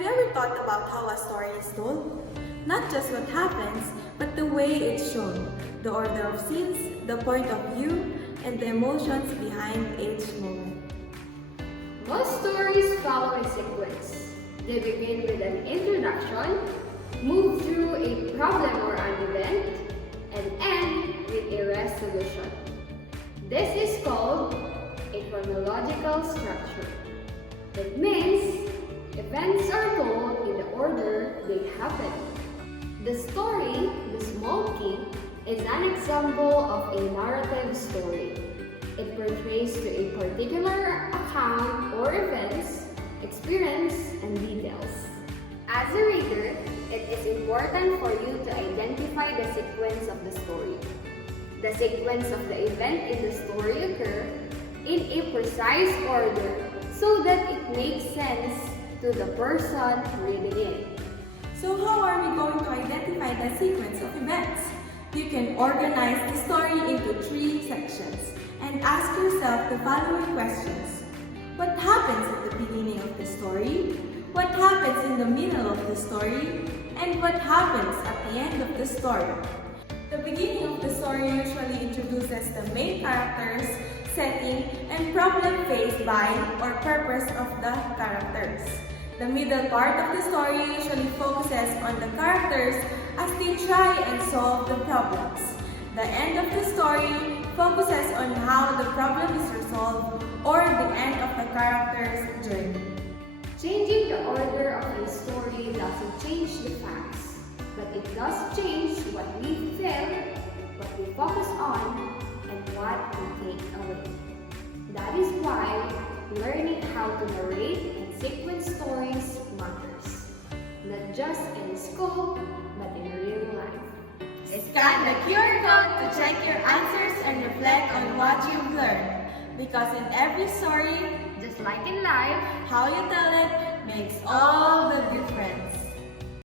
Have you ever thought about how a story is told? Not just what happens, but the way it's shown, the order of scenes, the point of view, and the emotions behind each moment. Most stories follow a sequence. They begin with an introduction, move through a problem or an event, and end with a resolution. This is called a chronological structure. It means events are told in the order they happen. The story, The Small King, is an example of a narrative story. It portrays to a particular account or events, experience, and details. As a reader, it is important for you to identify the sequence of the story. The sequence of the event in the story occur in a precise order so that it makes sense to the person reading it. So how are we going to identify the sequence of events? You can organize the story into 3 sections and ask yourself the following questions. What happens at the beginning of the story? What happens in the middle of the story? And what happens at the end of the story? The beginning of the story usually introduces the main characters, setting, and problem faced by or purpose of the characters. The middle part of the story usually focuses on the characters as they try and solve the problems. The end of the story focuses on how the problem is resolved or the end of the character's journey. Changing the order of a story doesn't change the facts, but it does change what we feel, what we focus on, and what we take away. That is why learning how to narrate and sequence stories matters, not just in school, but in real life. Scan the QR code to check your answers and reflect on what you've learned. Because in every story, Just like in life, how you tell it makes all the difference.